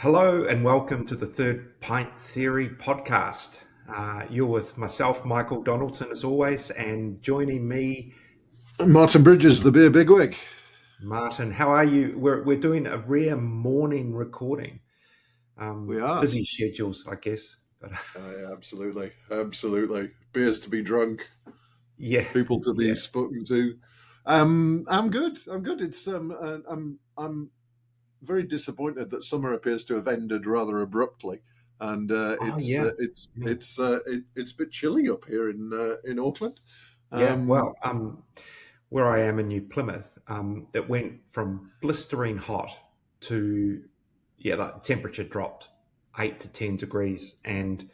Hello and welcome to the Third Pint Theory podcast. You're with myself, Michael Donaldson, as always, and joining me, Martin Bridges, the beer bigwig. Martin. How are you? We're doing a rare morning recording. We are. Busy schedules, I guess, but Yeah, absolutely, absolutely. Beers to be drunk, yeah, people to be yeah. spoken to. I'm good. I'm good. I'm very disappointed that summer appears to have ended rather abruptly, and Oh yeah, yeah, it's a bit chilly up here in Auckland. yeah. Um, Well, where I am in New Plymouth, it went from blistering hot to the temperature dropped 8 to 10 degrees, and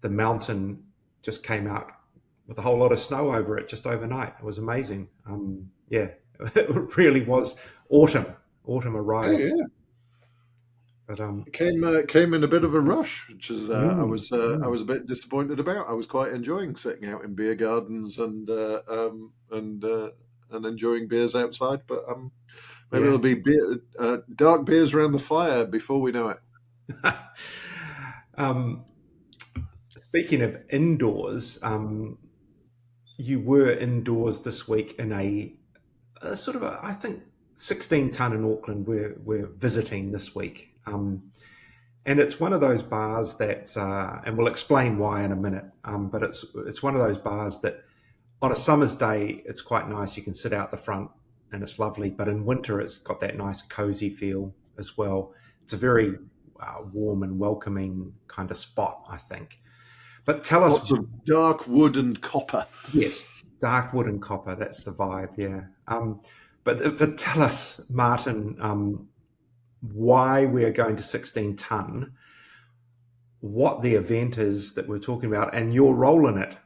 the mountain just came out with a whole lot of snow over it just overnight. It was amazing. Yeah, it really was autumn. Autumn arrived, yeah, but came in a bit of a rush, which is I mm. was a bit disappointed about. I was quite enjoying sitting out in beer gardens and enjoying beers outside. But maybe Yeah. there'll be dark beers around the fire before we know it. um, Speaking of indoors, you were indoors this week in a sort of I think 16 ton in Auckland. We're visiting this week, and it's one of those bars that's and we'll explain why in a minute. But it's one of those bars that on a summer's day it's quite nice. You can sit out the front and it's lovely. But in winter it's got that nice cozy feel as well. It's a very warm and welcoming kind of spot, I think. But tell us, Lots of dark wood and copper. yes, dark wood and copper. That's the vibe. Yeah. But tell us, Martin, why we are going to 16 ton, what the event is that we're talking about, and your role in it.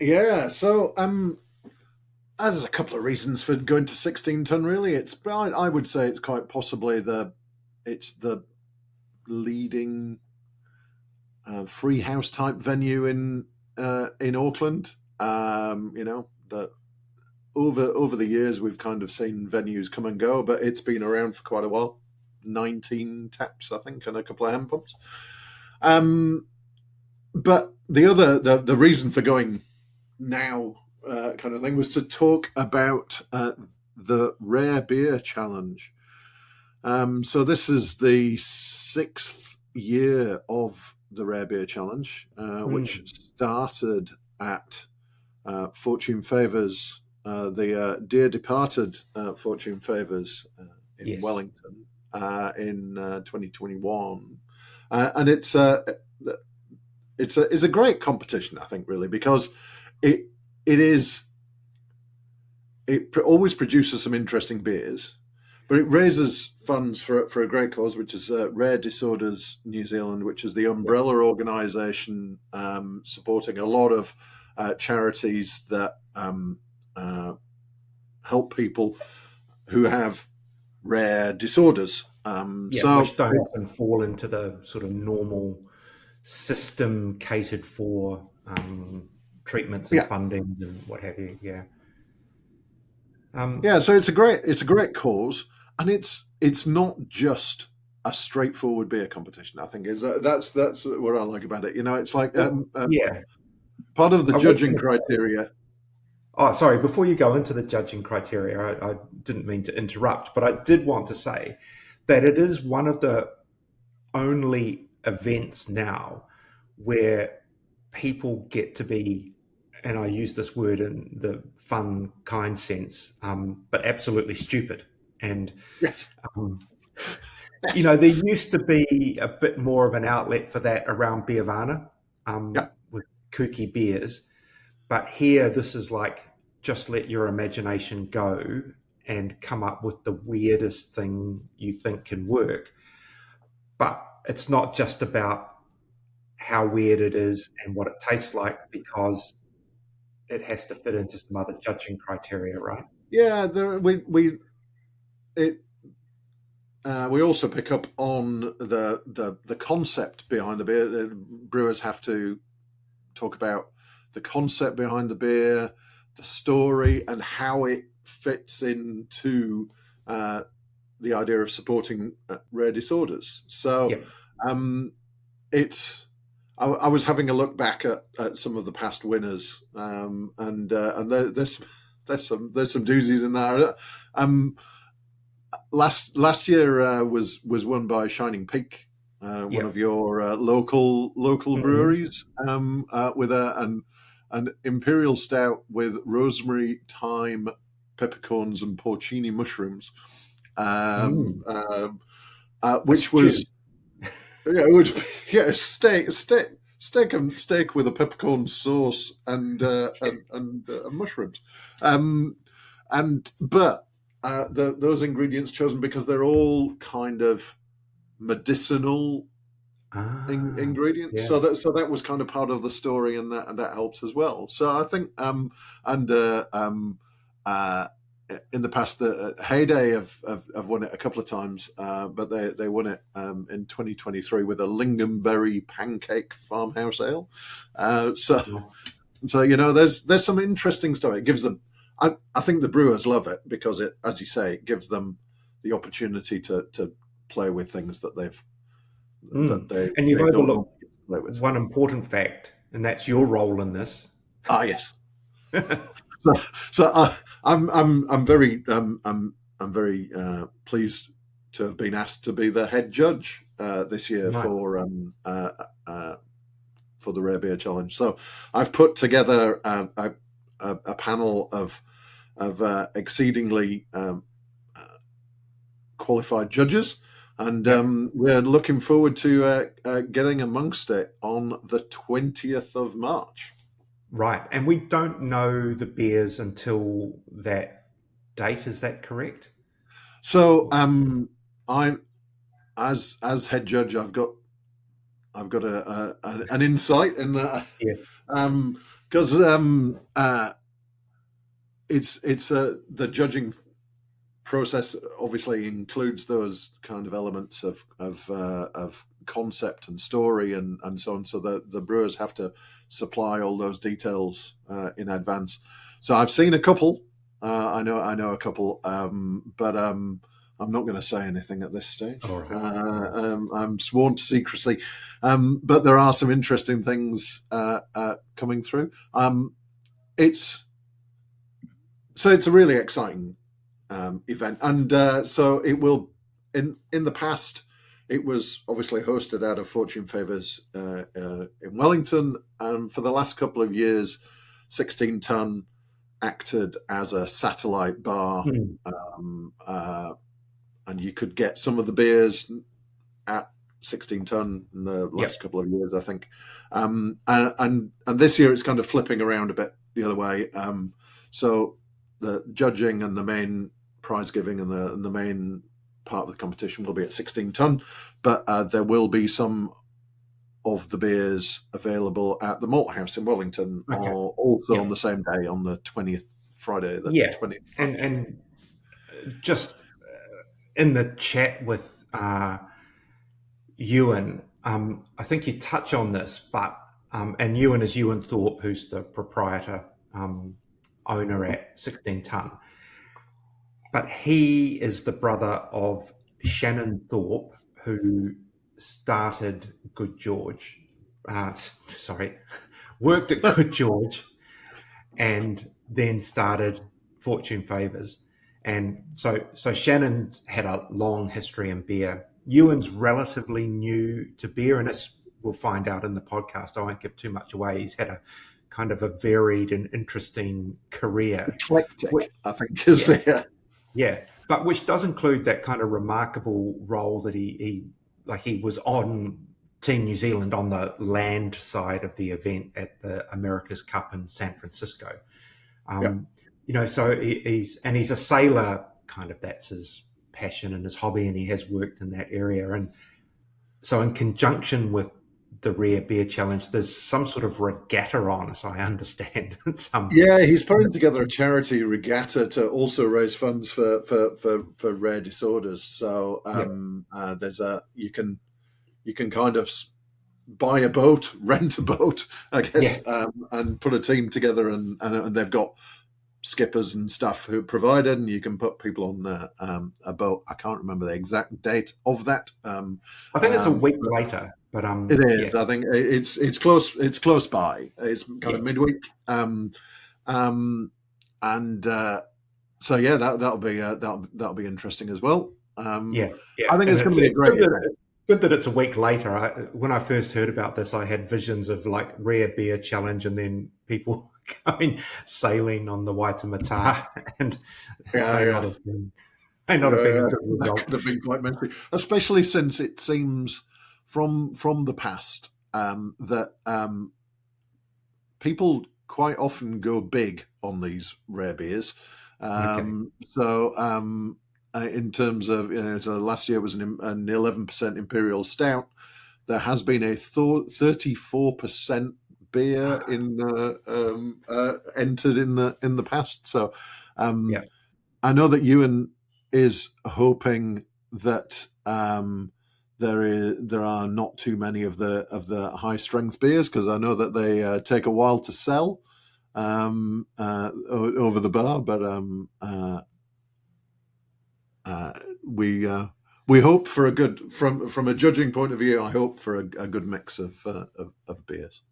Yeah, so there's a couple of reasons for going to 16 ton. Really, I would say it's quite possibly the leading freehouse type venue in Auckland. That over the years we've kind of seen venues come and go, but it's been around for quite a while. 19 taps, I think, and a couple of hand pumps. But the reason for going now, kind of thing, was to talk about the Rare Beer Challenge. So this is the sixth year of the Rare Beer Challenge, which Mm, started at Fortune Favours, the dear departed Fortune Favours in yes. Wellington in 2021, and it's a great competition, I think, really, because it it is it always produces some interesting beers, but it raises funds for a great cause, which is Rare Disorders New Zealand, which is the Yep. umbrella organisation supporting a lot of charities that uh, help people who have rare disorders. Yeah, which don't often fall into the sort of normal system catered for treatments and Yeah, funding and what have you. Yeah. Um, yeah. So it's a great cause, and it's not just a straightforward beer competition. I think is that's what I like about it. It's like well, yeah. part of the I was judging going to say, criteria. oh, sorry, before you go into the judging criteria, I didn't mean to interrupt, but I did want to say that it is one of the only events now where people get to be, and I use this word in the fun, kind sense, but absolutely stupid. And, Yes, um, yes, there used to be a bit more of an outlet for that around Beervana yeah, with kooky beers. But here, this is like just let your imagination go and come up with the weirdest thing you think can work. But it's not just about how weird it is and what it tastes like because it has to fit into some other judging criteria, right? yeah. It we also pick up on the concept behind the beer. The brewers have to talk about the concept behind the beer, the story, and how it fits into uh, the idea of supporting rare disorders. So Yep. um, it's. I was having a look back at some of the past winners, and there's some doozies in there. Last year was won by Shining Peak, one of Yep. your local Hmm. breweries, with an imperial stout with rosemary, thyme, peppercorns, and porcini mushrooms, um, Mm. um, A which stew. was yeah, it would be, yeah, steak with a peppercorn sauce and mushrooms, um, and but those ingredients chosen because they're all kind of medicinal Ah, ingredients. yeah. So that was kind of part of the story, and that helps as well. So I think and uh, in the past, the Heyday have won it a couple of times, but they won it in 2023 with a lingonberry pancake farmhouse ale. So Nice. so there's some interesting stuff. It gives them. I think the brewers love it because it, as you say, it gives them the opportunity to play with things that Mm. they And you've they don't overlooked normally play with. one important fact, and that's your role in this. Ah, yes. So, so I'm very pleased to have been asked to be the head judge this year Nice. for the Rare Beer Challenge. So I've put together a panel of exceedingly qualified judges, and Yep. we're looking forward to getting amongst it on the 20th of March. Right. And we don't know the beers until that date. Is that correct? So I, as head judge, I've got an insight in that, Yeah. because it's the judging process obviously includes those kind of elements of concept and story and so on. So the brewers have to supply all those details in advance. So I've seen a couple. I know a couple, but I'm not going to say anything at this stage. All right. I'm sworn to secrecy, but there are some interesting things coming through. It's it's a really exciting event, and so it will. In the past, it was obviously hosted out of Fortune Favours in Wellington, and for the last couple of years, 16 Ton acted as a satellite bar, Mm. um, uh, and you could get some of the beers at 16 Ton in the last Yep. couple of years, I think. And this year it's kind of flipping around a bit the other way. So the judging and the main prize giving and the main part of the competition will be at 16 Ton, but there will be some of the beers available at the Malt House in Wellington, Okay. or also on Yep. the same day on the 20th, Friday, the Yeah. 20th of And March. just in the chat with Ewan, I think you touch on this, but and Ewan is Ewen Thorpe, who's the proprietor, owner at 16 Ton. But he is the brother of Shannon Thorpe, who started Good George. Sorry, worked at Good George and then started Fortune Favours. And so Shannon's had a long history in beer. Ewan's relatively new to beer, and as we'll find out in the podcast, I won't give too much away. He's had a kind of a varied and interesting career. Eclectic, I think, is Yeah, the yeah, but which does include that kind of remarkable role that he like he was on Team New Zealand on the land side of the event at the America's Cup in San Francisco. yeah. Um, so he's a sailor. Kind of that's his passion and his hobby, and he has worked in that area. And so, in conjunction with the Rare Beer Challenge, there's some sort of regatta on, as I understand. some, Yeah, he's putting together a charity regatta to also raise funds for rare disorders. So yeah, there's a you can kind of buy a boat, rent a boat, I yeah, guess, and put a team together, and they've got skippers and stuff who provided, and you can put people on a boat. I can't remember the exact date of that. I think it's a week later, but It yeah, is. I think it's close. It's close by. It's kind yeah, of midweek. Um, and so yeah, that'll be interesting as well. yeah, yeah. I think And it's going to be a great event. it's good that it's a week later. When I first heard about this, I had visions of like rare beer challenge, and then people going sailing on the Waitemata, and that Yeah, yeah. may not have been a Yeah, good that result. could have been quite messy, especially since it seems from the past that people quite often go big on these rare beers. Okay, In terms of, so last year it was an 11% imperial stout. There has been a 34% beer entered in the past. So yeah. I know that Ewan is hoping that there are not too many of the high strength beers, because I know that they take a while to sell over the bar. But we hope for a good, from a judging point of view, I hope for a good mix of beers.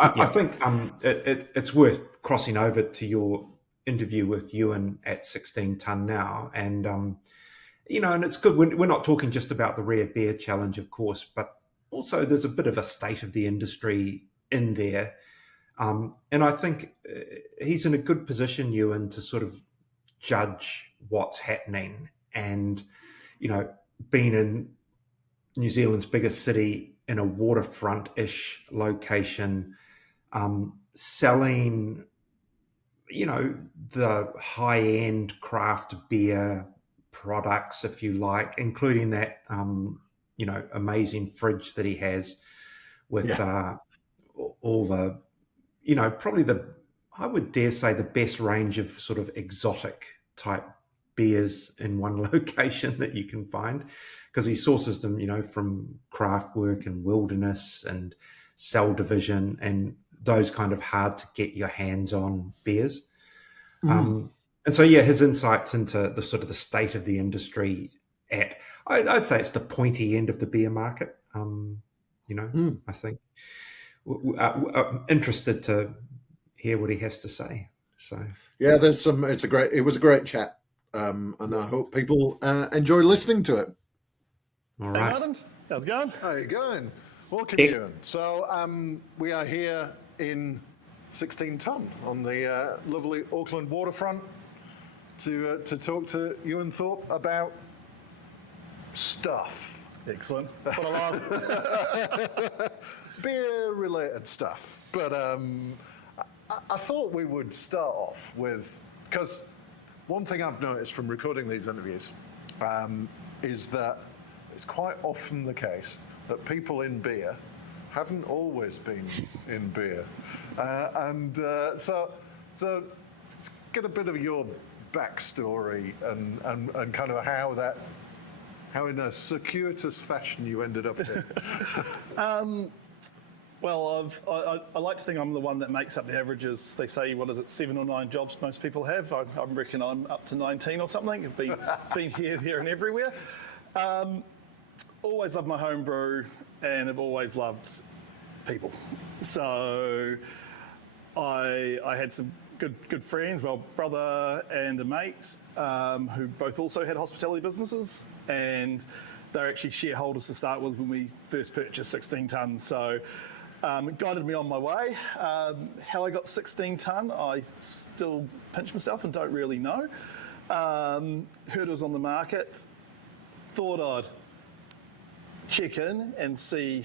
I Yeah. think it's worth crossing over to your interview with Ewan at 16 ton now, and and it's good. We're not talking just about the rare beer challenge, of course, but also there's a bit of a state of the industry in there, and I think he's in a good position, Ewan, to sort of judge what's happening, and being in New Zealand's biggest city in a waterfront-ish location, selling, the high-end craft beer products, if you like, including that, amazing fridge that he has with Yeah. all the, probably I would dare say the best range of sort of exotic type beers in one location that you can find, because he sources them, from craft work and wilderness and cell division and those kind of hard to get your hands on beers. Mm. And so, yeah, his insights into the sort of the state of the industry I'd say it's the pointy end of the beer market. Mm. I think I'm interested to hear what he has to say. So, Yeah, it was a great chat, and I hope people enjoy listening to it. all Hey right. Martin, how's it going? How you going? Welcome, Ec- Ewan. So we are here in 16 Ton on the lovely Auckland waterfront to talk to Ewen Thorpe about stuff, Excellent. What I love. beer-related stuff. But I thought we would start off with, because one thing I've noticed from recording these interviews is that it's quite often the case that people in beer haven't always been in beer. So let's get a bit of your backstory and kind of how in a circuitous fashion you ended up here. Well, I like to think I'm the one that makes up the averages. They say, what is it, 7 or 9 jobs most people have. I reckon I'm up to 19 or something. I've been here, there, and everywhere. Always loved my home brew, and have always loved people. So I had some good friends, well, brother and a mate, who both also had hospitality businesses, and they're actually shareholders to start with when we first purchased 16 tonnes. So it guided me on my way. How I got 16 tonne, I still pinch myself and don't really know. Heard it was on the market, thought I'd check in and see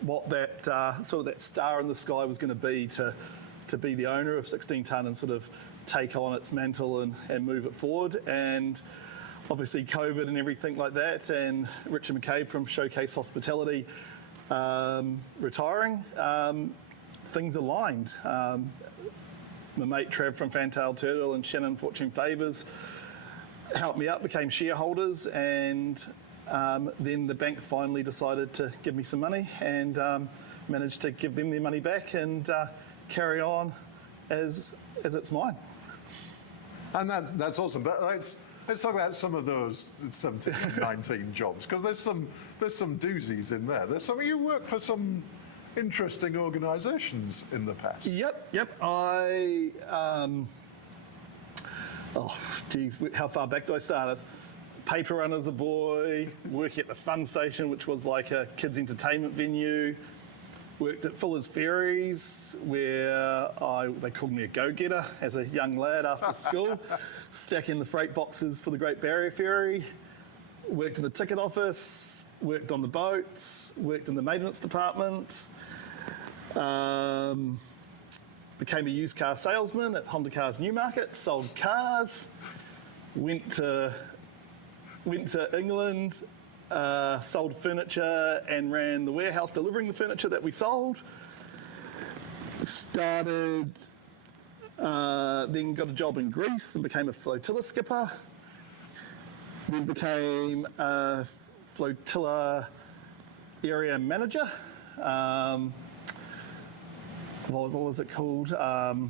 what that sort of that star in the sky was going to be to be the owner of 16 tonne and sort of take on its mantle and move it forward. And obviously COVID and everything like that, and Richard McCabe from Showcase Hospitality retiring, things aligned. My mate Trav from Fantail Turtle and Shannon Fortune Favours helped me out, became shareholders, and then the bank finally decided to give me some money, and managed to give them their money back and carry on as it's mine. And that's awesome. But let's talk about some of those 17, 19 jobs, because there's some doozies in there. There's some, you work for some interesting organisations in the past. Yep. Oh, geez, how far back do I start? Paper run as a boy, working at the Fun Station, which was like a kids' entertainment venue. Worked at Fuller's Ferries, where they called me a go-getter as a young lad after school, stacking the freight boxes for the Great Barrier Ferry. Worked in the ticket office, worked on the boats, worked in the maintenance department. Became a used car salesman at Honda Cars Newmarket, sold cars. Went to England, sold furniture and ran the warehouse delivering the furniture that we sold. Started, then got a job in Greece and became a flotilla skipper. Then became a flotilla area manager. What was it called? Oh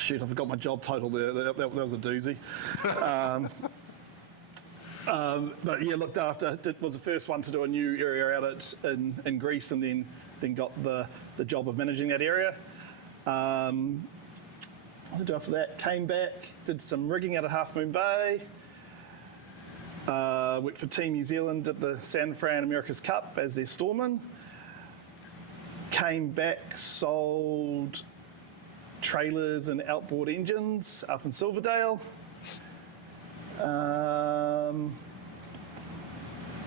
shoot, I forgot my job title there. That was a doozy. But yeah, looked after. Was the first one to do a new area out in Greece, and then got the job of managing that area. What did I do after that? Came back, did some rigging out at Half Moon Bay. Worked for Team New Zealand at the San Fran America's Cup as their storeman. Came back, sold trailers and outboard engines up in Silverdale.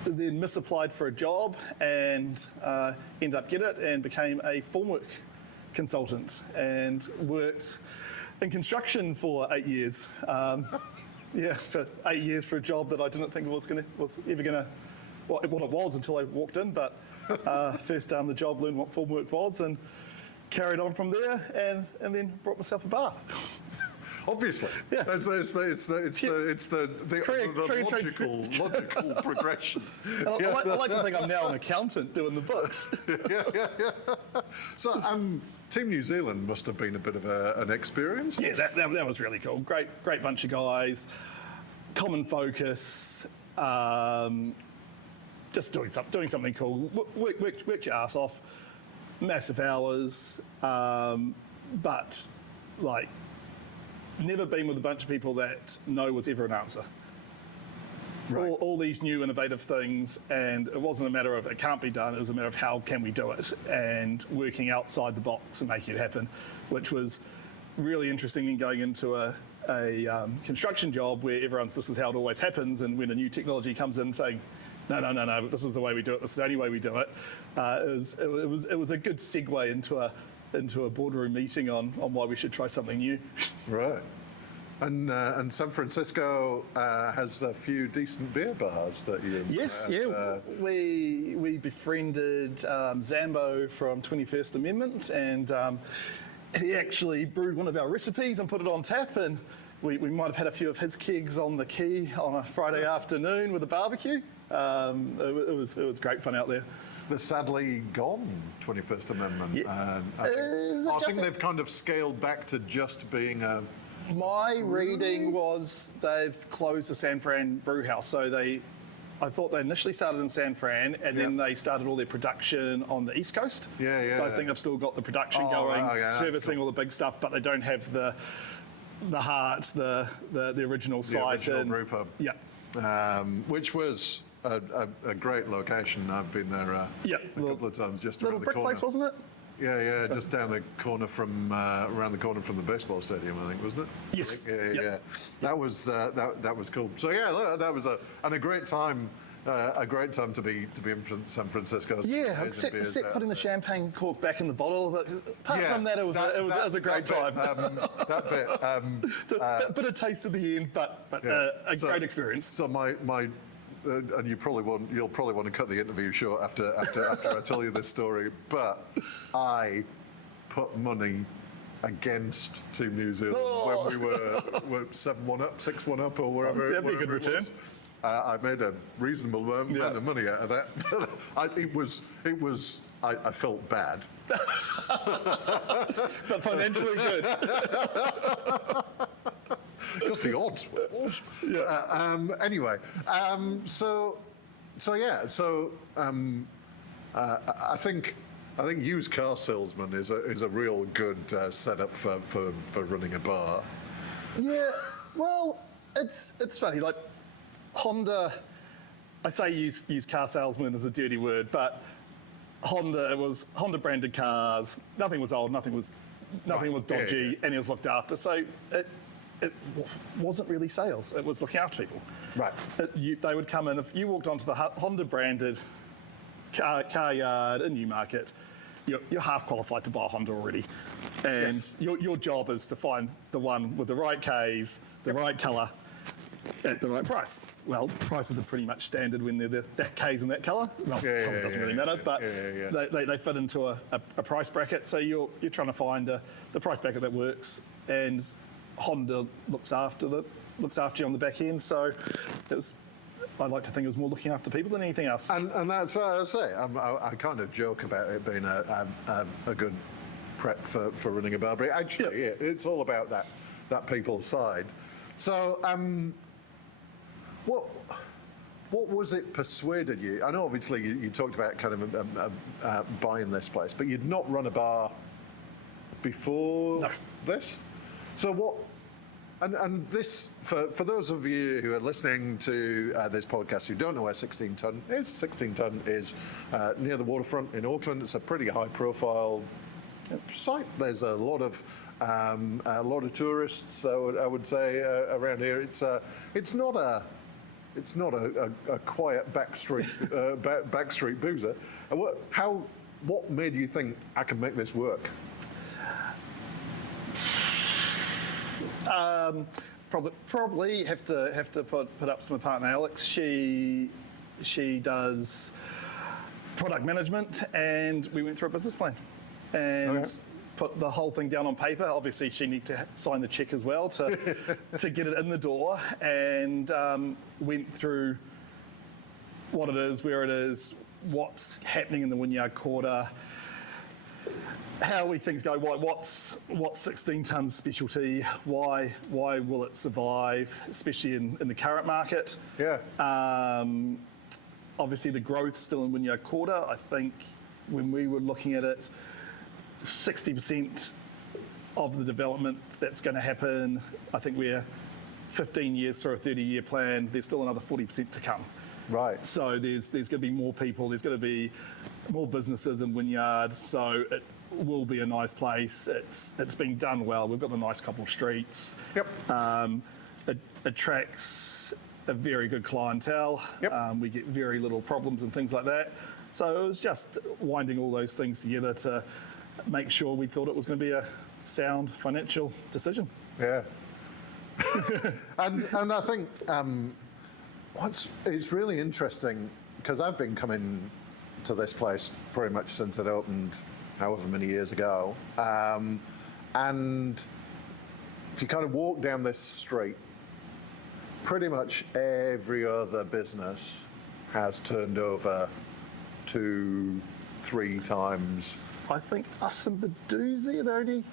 Then misapplied for a job and ended up getting it and became a formwork consultant and worked in construction for 8 years. For 8 years for a job that I didn't think was ever gonna, what it was until I walked in, but first day on the job, learned what formwork was and carried on from there and then brought myself a bar. Obviously, yeah. It's the logical progression. I like to think I'm now an accountant doing the books. Yeah. So, Team New Zealand must have been a bit of an experience. Yeah, that was really cool. Great bunch of guys. Common focus. Just doing something cool. Worked your ass off. Massive hours, but like. Never been with a bunch of people that no was ever an answer. Right. All these new innovative things, and it wasn't a matter of it can't be done, it was a matter of how can we do it, and working outside the box and making it happen, which was really interesting in going into a construction job where everyone's this is how it always happens, and when a new technology comes in saying, no, this is the way we do it, this is the only way we do it, it was a good segue into a boardroom meeting on why we should try something new. Right. And San Francisco has a few decent beer bars that you... Yes, we befriended Zambo from 21st Amendment, and he actually brewed one of our recipes and put it on tap, and we might have had a few of his kegs on the quay on a Friday afternoon with a barbecue. It was great fun out there. The sadly gone 21st Amendment. Yeah. I think they've kind of scaled back to just being a... My reading was they've closed the San Fran brew house. So I thought they initially started in San Fran and then they started all their production on the East Coast. Yeah. So I think they've still got the production going, servicing all the big stuff, but they don't have the heart, the original site. The original brew pub. Yeah. Which was... A great location. I've been there a couple of times. Just little around the brick corner. place, wasn't it? Yeah, so. Just down the corner from around the corner from the baseball stadium, I think, wasn't it? Yes. Yeah. That was cool. So yeah, that was a great time. A great time to be in San Francisco. Yeah, except putting the champagne cork back in the bottle. But apart from that, it was a great time. That bit. A bit of taste at the end, but a great experience. So my and you'll probably want to cut the interview short after I tell you this story. But I put money against Team New Zealand when we were 7-1 up, 6-1 up, or wherever. That'd be a good return. I made a reasonable amount of money out of that. I felt bad, but financially good. Just the odds. Anyway, I think used car salesman is a real good setup for running a bar. Yeah, well, it's funny. Like Honda, I say used car salesman is a dirty word, but Honda, it was Honda branded cars. Nothing was old, nothing was dodgy, and it was looked after. So it wasn't really sales. It was looking after people. Right. They would come in, if you walked onto the Honda branded car yard in Newmarket, you're half qualified to buy a Honda already. And Yes. your job is to find the one with the right Ks, the right colour, at the right price. Well, prices are pretty much standard when they're that K's in that colour. Well, colour doesn't really matter, but they fit into a price bracket. So you're trying to find the price bracket that works, and Honda looks after you on the back end. So I'd like to think it was more looking after people than anything else. And that's what I say. I kind of joke about it being a good prep for running a bar, but actually, it's all about that people side. So, what was it persuaded you? I know obviously you talked about kind of buying this place, but you'd not run a bar before this. So what? And this, for those of you who are listening to this podcast who don't know where 16 Ton is, 16 Ton is near the waterfront in Auckland. It's a pretty high-profile site. There's a lot of tourists. I would say around here. It's not a quiet backstreet boozer. What made you think I can make this work? Probably have to put up to my partner Alex. She does product management, and we went through a business plan and put the whole thing down on paper. Obviously, she needed to sign the check as well to get it in the door, and went through what it is, where it is, what's happening in the Wynyard Quarter, how we things go, what's 16 Ton's specialty, why will it survive, especially in the current market. Yeah. Obviously the growth still in Wynyard Quarter. I think when we were looking at it, 60% of the development that's going to happen, I think we're 15 years through a 30-year plan. There's still another 40% to come. Right. So there's going to be more people, there's going to be more businesses in Wynyard, so it will be a nice place. It's been done well. We've got the nice couple of streets. Yep. It attracts a very good clientele. Yep. We get very little problems and things like that. So it was just winding all those things together to make sure we thought it was going to be a sound financial decision. Yeah. and I think it's really interesting, because I've been coming to this place pretty much since it opened however many years ago. And if you kind of walk down this street, pretty much every other business has turned over 2-3 times. I think us and Badoozy are the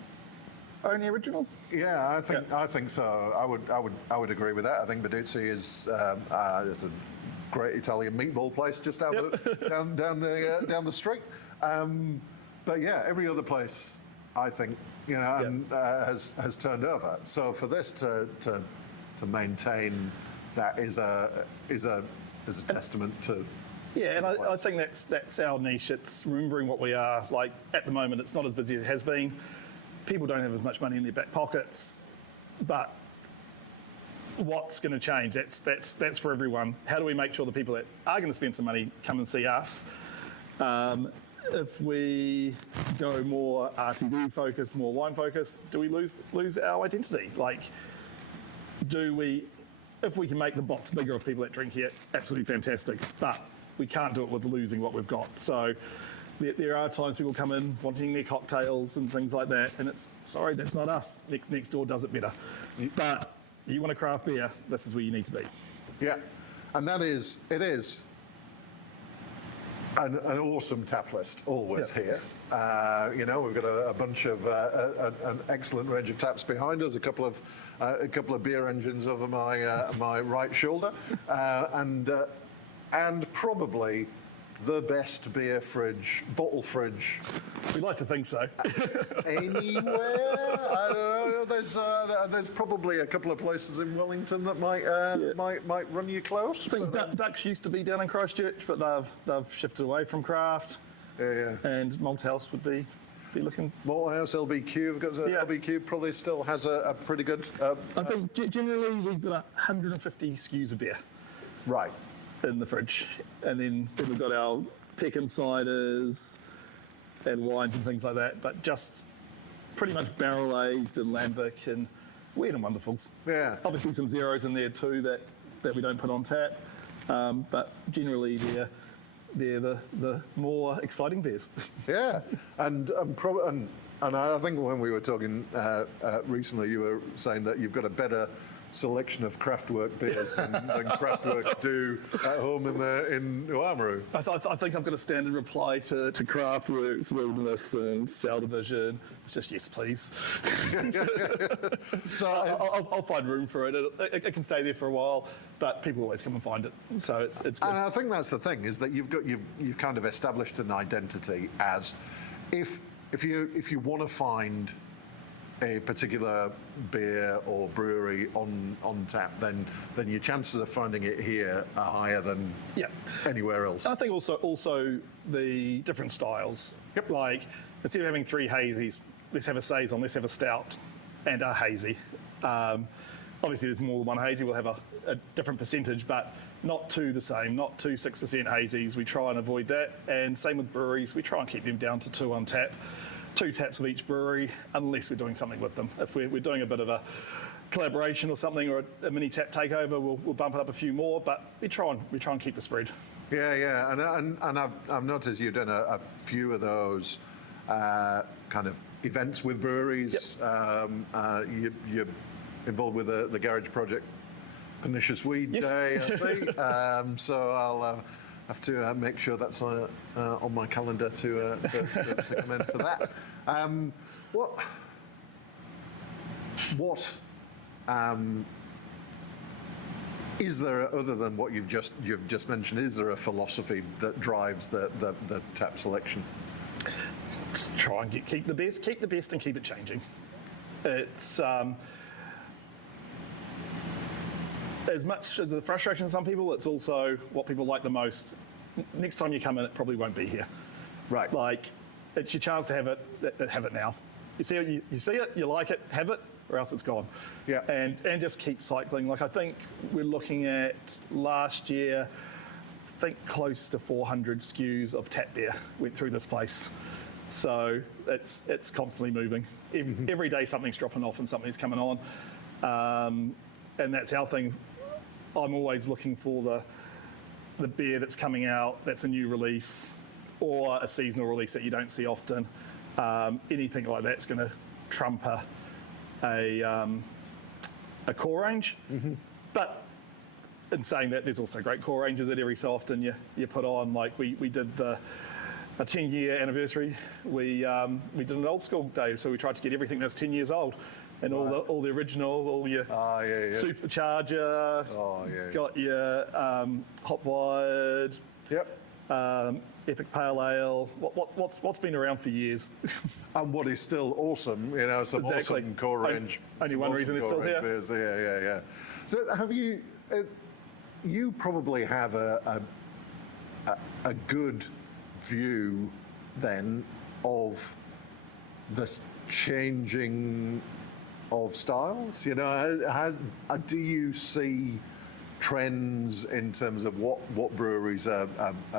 only original. Yeah, I think so. I would agree with that. I think Baduzzi is a great Italian meatball place just down the street. But yeah, every other place, I think, has turned over. So for this to maintain that is a testament to. Yeah, and I think that's our niche. It's remembering what we are. Like at the moment, it's not as busy as it has been. People don't have as much money in their back pockets, but what's going to change? That's for everyone. How do we make sure the people that are going to spend some money come and see us? If we go more RTD focused, more wine focused, do we lose our identity? Like, if we can make the box bigger of people that drink here, absolutely fantastic. But we can't do it with losing what we've got. So there are times people come in wanting their cocktails and things like that, and sorry, that's not us. Next door does it better. But you want a craft beer, this is where you need to be. Yeah, and it is. An awesome tap list, always here. You know, we've got a bunch of an excellent range of taps behind us. A couple of beer engines over my right shoulder, and probably the best beer fridge, bottle fridge. We like to think so. Anywhere, I don't know. There's probably a couple of places in Wellington that might run you close. I think Ducks used to be down in Christchurch, but they've shifted away from craft. Yeah. And Malthouse would be looking. Malthouse, LBQ, we've got LBQ probably still has a pretty good. I think generally we've got 150 SKUs of beer. Right. In the fridge, and then we've got our pick and ciders and wines and things like that, but just pretty much barrel aged and lambic and weird and wonderfuls. Yeah. Obviously some zeros in there too that we don't put on tap, but generally they're the more exciting beers. Yeah, and I think when we were talking recently, you were saying that you've got a better selection of Kraftwerk beers than Kraftwerk do at home in Oamaru. I think I've got a standard reply to Kraftwerk's Wilderness and Sour Division. It's just yes, please. So I'll find room for it. It can stay there for a while, but people always come and find it. So it's good. And I think that's the thing, is that you've kind of established an identity as if you want to find a particular beer or brewery on tap, then your chances of finding it here are higher than anywhere else. I think also the different styles. Yep. Like instead of having 3 hazies, let's have a saison, let's have a stout, and a hazy. Obviously, there's more than one hazy. We'll have a different percentage, but not two the same. Not 2 6% hazies. We try and avoid that. And same with breweries. We try and keep them down to 2 on tap. 2 taps of each brewery, unless we're doing something with them. If we're doing a bit of a collaboration or something, or a mini tap takeover, we'll bump it up a few more. But we try and keep the spread. Yeah, and I've noticed you've done a few of those kind of events with breweries. Yep. You're involved with the Garage Project Pernicious Weed Day, I see. So I'll have to make sure that's on my calendar to come in for that. What is there, other than what you've just mentioned? Is there a philosophy that drives the tap selection? Just try and keep the best, and keep it changing. It's as much as a frustration to some people, it's also what people like the most. Next time you come in, it probably won't be here. Right. Like, it's your chance to have it now. You see it, you like it, have it, or else it's gone. Yeah. And just keep cycling. Like, I think we're looking at last year, I think close to 400 SKUs of tap beer went through this place. So it's constantly moving. Every day something's dropping off and something's coming on. And that's our thing. I'm always looking for the beer that's coming out, that's a new release, or a seasonal release that you don't see often. Anything like that's going to trump a core range. But in saying that, there's also great core ranges that every so often you put on. Like we did a 10-year anniversary. We did an old school day, so we tried to get everything that's 10 years old. And all the original, all your supercharger, got your hot wired, epic pale ale. What's been around for years, and what is still awesome, some awesome core range. Only one reason they're still here. Beers. Yeah. So have you? You probably have a good view then of the changing of styles. Do you see trends in terms of what breweries are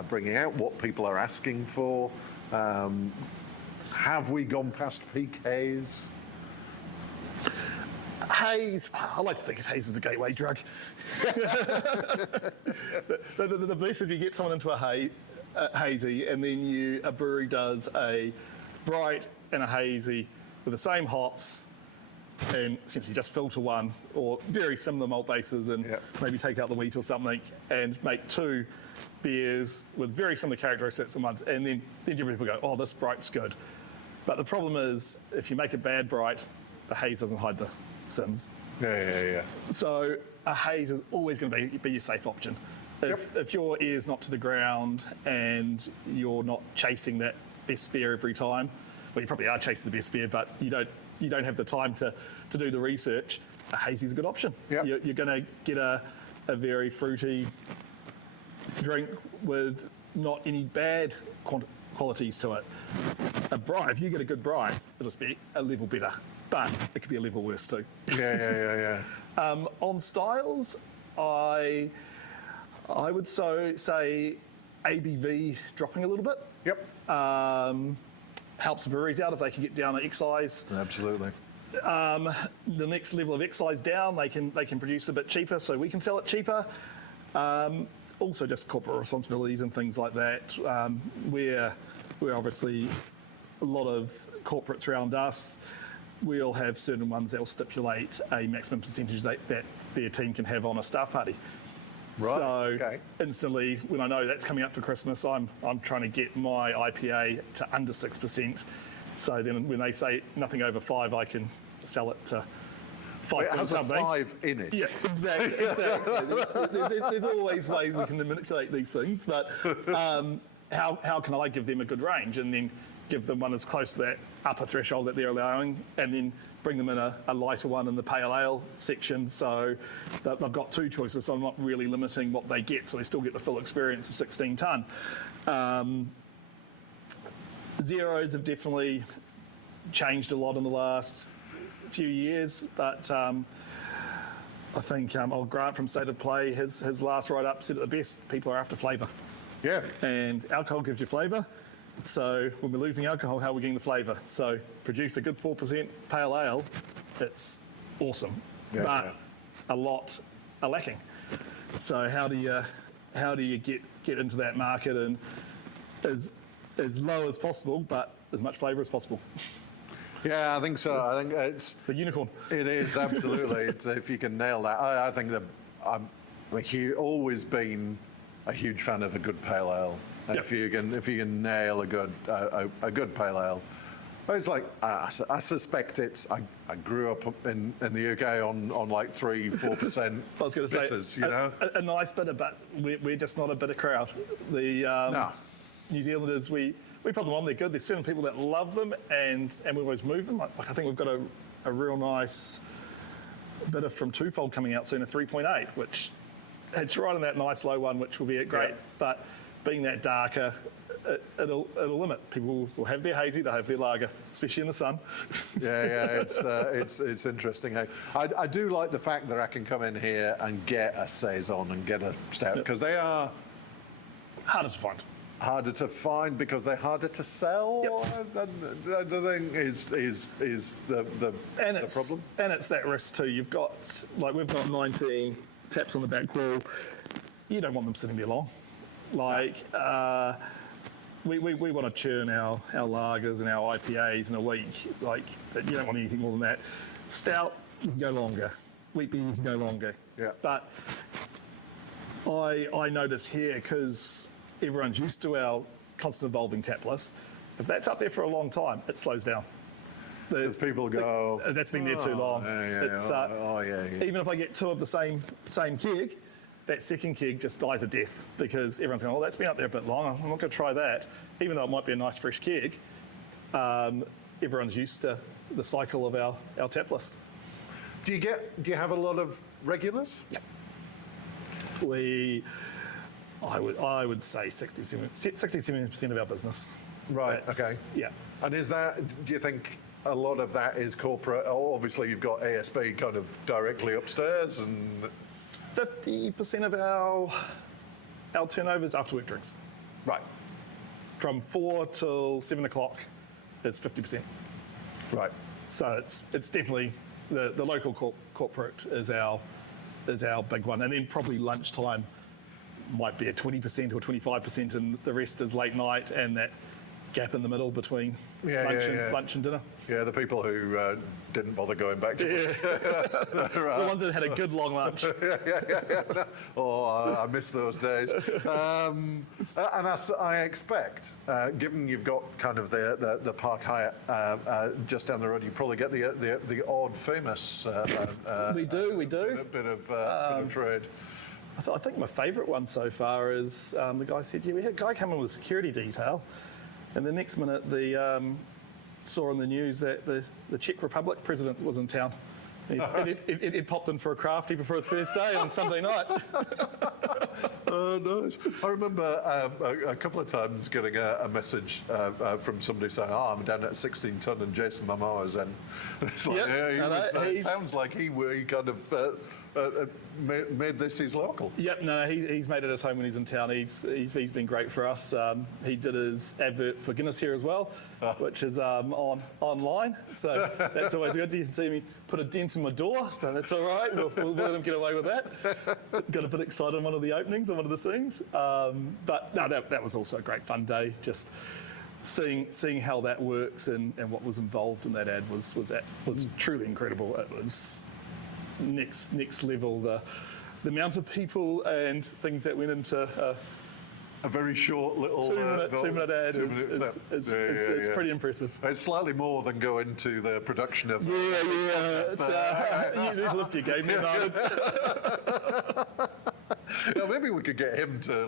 bringing out, what people are asking for? Have we gone past peak haze? Haze, I like to think of haze as a gateway drug. the best if you get someone into a hazy, and then a brewery does a bright and a hazy with the same hops, and essentially just filter one or very similar malt bases and maybe take out the wheat or something and make 2 beers with very similar characteristics in ones, and then generally people go, oh, this bright's good. But the problem is, if you make a bad bright, the haze doesn't hide the sins. Yeah. So a haze is always going to be your safe option. If your ear's not to the ground and you're not chasing that best beer every time, well, you probably are chasing the best beer, but you don't have the time to do the research, a hazy is a good option. Yep. You're going to get a very fruity drink with not any bad qualities to it. A bright, if you get a good bright, it'll just be a level better, but it could be a level worse too. Yeah. On styles, I would say ABV dropping a little bit. Yep. Helps the breweries out if they can get down to excise. Absolutely. The next level of excise down, they can produce a bit cheaper, so we can sell it cheaper. Also, just corporate responsibilities and things like that. We're obviously a lot of corporates around us. We'll have certain ones that will stipulate a maximum percentage that their team can have on a staff party. Right. So instantly, when I know that's coming up for Christmas, I'm trying to get my IPA to under 6%. So then, when they say nothing over 5, I can sell it to 5 It has something. a 5 in it. Yeah, exactly. There's always ways we can manipulate these things, but how can I give them a good range and then give them one as close to that upper threshold that they're allowing, and then bring them in a lighter one in the pale ale section, so that they've got 2 choices, so I'm not really limiting what they get, so they still get the full experience of 16 tonne. Zeros have definitely changed a lot in the last few years, but I think old Grant from State of Play, his last write-up said it the best: people are after flavour. Yeah. And alcohol gives you flavour. So when we're losing alcohol, how are we getting the flavour? So produce a good 4% pale ale, it's awesome. Yeah, but a lot are lacking. So how do you get into that market and as low as possible, but as much flavour as possible? Yeah, I think so. I think it's The unicorn. It is absolutely. It's, if you can nail that, I think that I'm always been a huge fan of a good pale ale. And Yep. if you can nail a good pale ale, it's like I suspect it's. I grew up in the UK on like 3-4%. I was going to bitters, say, you know, a nice bitter, but we're just not a bitter crowd. The No. New Zealanders, we put them on, they're good. There's certain people that love them, and we always move them. Like I think we've got a real nice bitter from Twofold coming out soon, a 3.8, which it's right in that nice low one, which will be great. Yeah. But being that darker, it'll limit. People will have their hazy, they'll have their lager, especially in the sun. Yeah, it's interesting. I do like the fact that I can come in here and get a saison and get a stout, because they are Harder to find. harder to find because they're harder to sell. The thing is the problem. And it's that risk too. You've got, like, we've got 19 taps on the back wall. You don't want them sitting there long. Like, we want to churn our lagers and our IPAs in a week. Like, you don't want anything more than that. Stout, you can go longer. Wheat beer, you can go longer. Yeah. But I notice here, because everyone's used to our constant evolving tap list, if that's up there for a long time, it slows down. Because people go, That's been there too long. Even if I get 2 of the same keg, that second keg just dies a death, because everyone's going, oh, that's been up there a bit long, I'm not going to try that. Even though it might be a nice fresh keg, everyone's used to the cycle of our tap list. Do you have a lot of regulars? Yep. I would say 60-70% of our business. Right. Okay. Yeah. And do you think a lot of that is corporate? Oh, obviously, you've got ASB kind of directly upstairs, and 50% of our turnover is after work drinks. right, From 4 till 7 o'clock, it's 50%. right. So it's definitely the local corporate is our big one, and then probably lunchtime might be a 20% or 25%, and the rest is late night and that gap in the middle between lunch and dinner. Yeah, the people who didn't bother going back to The ones that had a good long lunch. Oh, I miss those days. And as I expect, given you've got kind of the Park Hyatt just down the road, you probably get the odd famous. We do. Bit of trade. I think my favourite one so far is the guy said, we had a guy come in with security detail, and the next minute saw in the news that the Czech Republic president was in town. It popped in for a crafty before his first day on Sunday night. Oh, nice. I remember a couple of times getting a message from somebody saying, I'm down at 16 ton and Jason Momoa's in. It's like, it sounds like he kind of made this his local. Yep, no, he's made it his home when he's in town. He's been great for us. He did his advert for Guinness here as well, which is online. So that's always good. You can see me put a dent in my door, but that's all right. We'll let him get away with that. Got a bit excited on one of the openings, on one of the scenes. But no, that was also a great fun day. Just seeing how that works and what was involved in that ad was truly incredible. It was next level. The amount of people and things that went into a very short little 2-minute ad is pretty impressive. It's slightly more than going to the production of. You need to lift your game there, Martin. Yeah, maybe we could get him to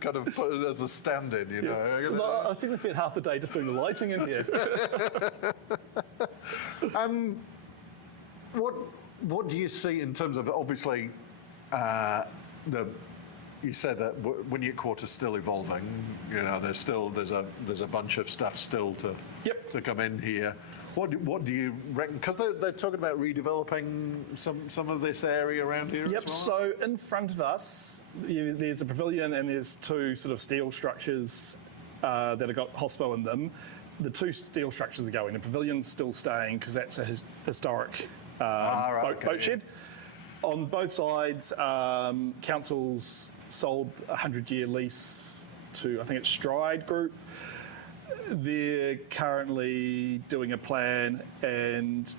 kind of put it as a stand-in, you know. So I think we spent half the day just doing the lighting in here. What do you see in terms of, obviously, you said that Wynyard Quarter's still evolving. You know, there's a bunch of stuff still to come in here. What do you reckon? Because they're talking about redeveloping some of this area around here. Yep. As well. So in front of us, there's a pavilion and there's two sort of steel structures that have got hospo in them. The two steel structures are going. The pavilion's still staying because that's a historic boat shed. On both sides, councils sold a 100-year lease to, I think it's Stride Group. They're currently doing a plan and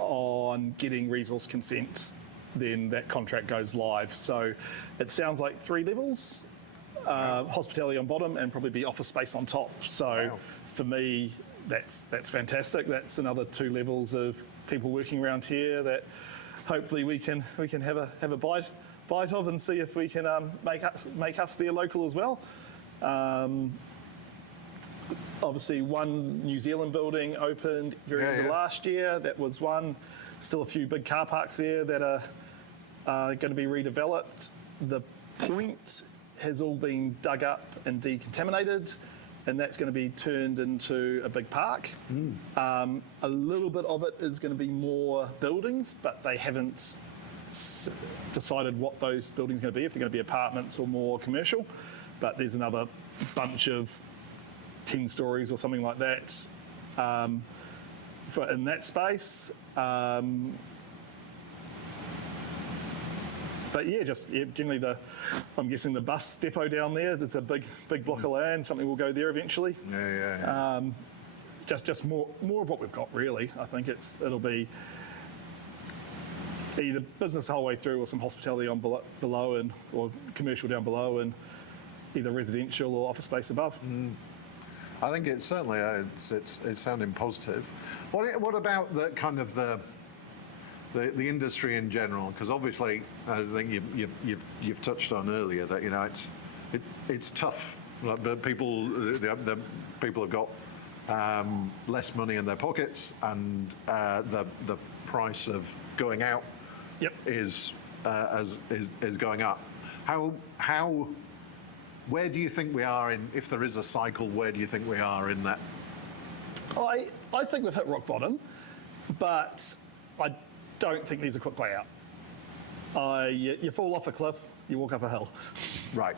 on getting resource consent, then that contract goes live. So it sounds like 3 levels, hospitality on bottom and probably be office space on top. So for me, that's fantastic. That's another 2 levels of people working around here that hopefully we can have a bite of and see if we can make us their local as well. Obviously, one New Zealand building opened end of last year. That was one. Still a few big car parks there that are going to be redeveloped. The point has all been dug up and decontaminated, and that's going to be turned into a big park. A little bit of it is going to be more buildings, but they haven't decided what those buildings are going to be, if they're going to be apartments or more commercial. But there's another bunch of 10 stories or something like that in that space. But generally I'm guessing the bus depot down there, there's a big block of land, something will go there eventually. Just more of what we've got really. I think it'll be either business the whole way through or some hospitality on below or commercial down below and either residential or office space above. I think it's certainly it's sounding positive. What about the kind of the industry in general? Because obviously, I think you've touched on earlier that it's tough. Like the people have got less money in their pockets, and the price of going out is going up. Where do you think we are if there is a cycle, where do you think we are in that? I think we've hit rock bottom, but I don't think there's a quick way out. You fall off a cliff, you walk up a hill. Right.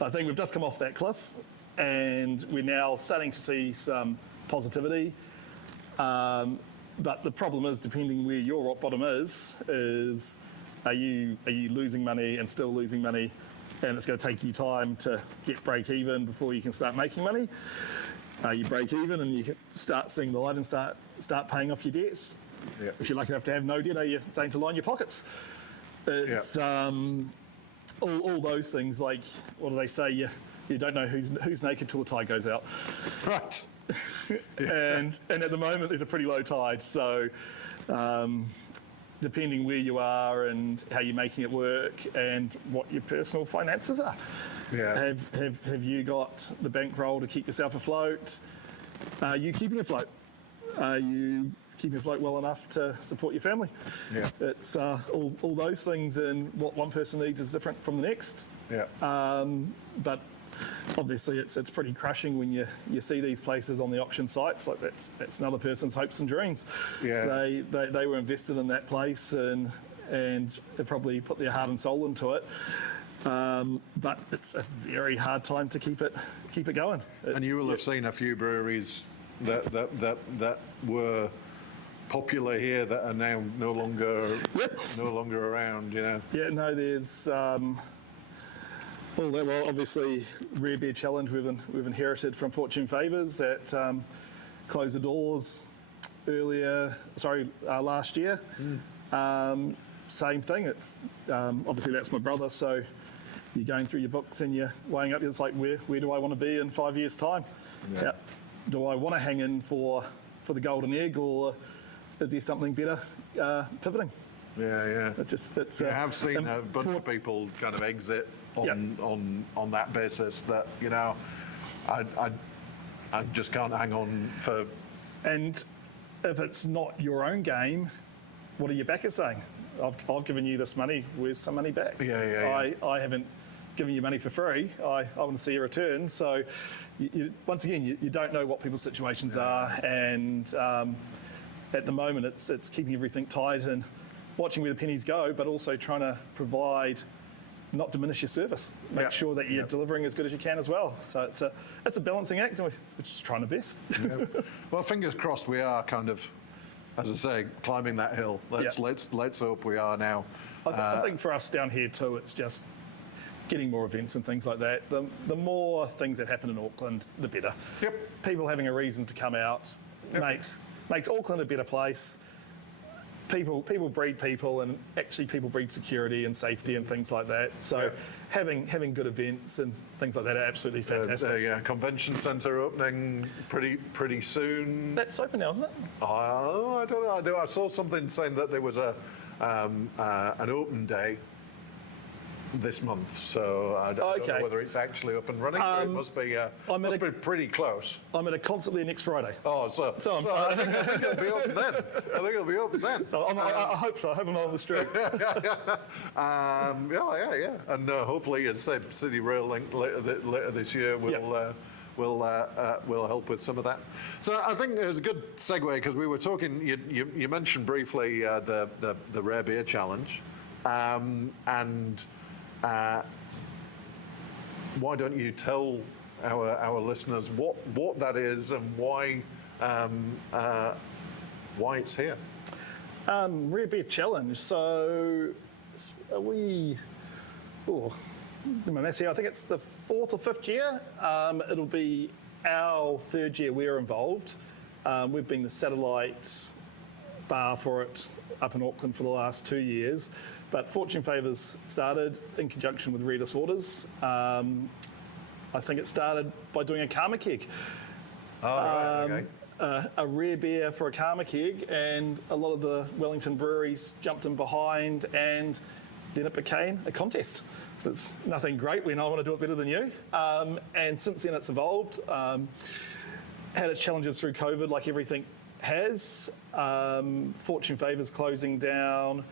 I think we've just come off that cliff and we're now starting to see some positivity. But the problem is, depending where your rock bottom is are you losing money and still losing money and it's going to take you time to get break even before you can start making money. You break even and you can start seeing the light and start paying off your debts. Yeah. If you're lucky enough to have no debt, you're starting to line your pockets. It's all those things, like, what do they say? You don't know who's naked till the tide goes out. Right. And at the moment there's a pretty low tide, so depending where you are and how you're making it work and what your personal finances are. Yeah. Have you got the bankroll to keep yourself afloat? Are you keeping afloat? Are you keeping afloat well enough to support your family? Yeah. It's all those things, and what one person needs is different from the next. Yeah. But obviously it's pretty crushing when you see these places on the auction sites. Like that's another person's hopes and dreams. Yeah. They were invested in that place and they probably put their heart and soul into it. But it's a very hard time to keep it going. And you will have seen a few breweries that were popular here that are now no longer around. You know. Yeah. No. There's. Well, obviously, Rare Beer Challenge we've inherited from Fortune Favours that closed the doors last year. Same thing. It's obviously that's my brother, so you're going through your books and you're weighing up. It's like where do I want to be in 5 years' time? Yeah. Do I want to hang in for the golden egg, or is there something better pivoting? Yeah. I have seen a bunch of people kind of exit on that basis. That I just can't hang on for. And if it's not your own game, what are your backers saying? I've given you this money. Where's some money back? Yeah. I haven't given you money for free. I want to see a return. So, once again, you don't know what people's situations are, and at the moment, it's keeping everything tight and watching where the pennies go, but also trying to provide, not diminish your service. Make sure that you're delivering as good as you can as well. So it's a balancing act, and we're just trying our best. Well, fingers crossed. We are kind of, as I say, climbing that hill. Let's hope we are now. I think for us down here too, it's just getting more events and things like that. The more things that happen in Auckland, the better. Yep. People having a reason to come out makes Auckland a better place. People breed people, and actually people breed security and safety and things like that. So having good events and things like that are absolutely fantastic. Convention centre opening pretty soon. That's open now, isn't it? Oh, I don't know. I saw something saying that there was an open day this month, so I don't know whether it's actually up and running. But it must be pretty close. I'm at a concert there next Friday. Oh, so I think it'll be open then. So I hope so. I hope I'm not on the street. Yeah. And hopefully, as I said, City Rail Link later this year will help with some of that. So I think there's a good segue, because we were talking. You mentioned briefly the Rare Beer Challenge, and. Why don't you tell our listeners what that is and why it's here? Rare Beer Challenge. So I think it's the 4th or 5th year. It'll be our 3rd year we're involved. We've been the satellite bar for it up in Auckland for the last 2 years. But Fortune Favours started in conjunction with Rare Disorders. I think it started by doing a karma keg. A rare beer for a karma keg, and a lot of the Wellington breweries jumped in behind, and then it became a contest. It's nothing great when I want to do it better than you. And since then it's evolved. Had its challenges through COVID, like everything has. Fortune Favours closing down,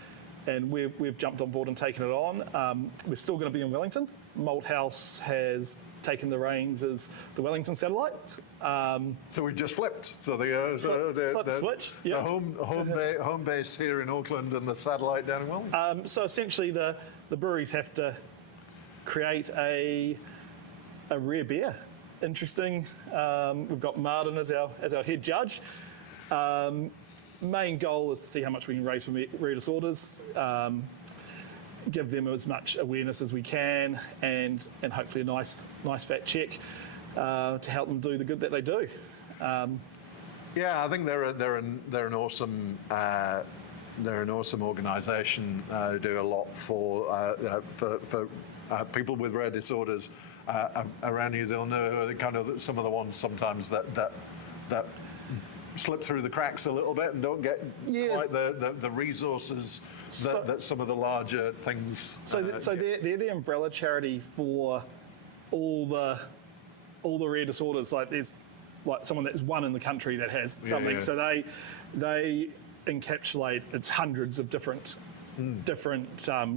and we've jumped on board and taken it on. We're still going to be in Wellington. Malthouse has taken the reins as the Wellington satellite. So we just flipped. So the switch. The home base here in Auckland and the satellite down in Wellington. So essentially, the breweries have to create a rare beer. Interesting. We've got Martin as our head judge. Main goal is to see how much we can raise from Rare Disorders. give them as much awareness as we can, and hopefully a nice fat check to help them do the good that they do. Yeah, I think they're an awesome organisation. Who do a lot for people with rare disorders around New Zealand. Kind of some of the ones sometimes that slip through the cracks a little bit and don't get quite the resources that some of the larger things. So they're the umbrella charity for all the rare disorders. Like there's like someone that's one in the country that has something. Yeah. So they encapsulate it's hundreds of different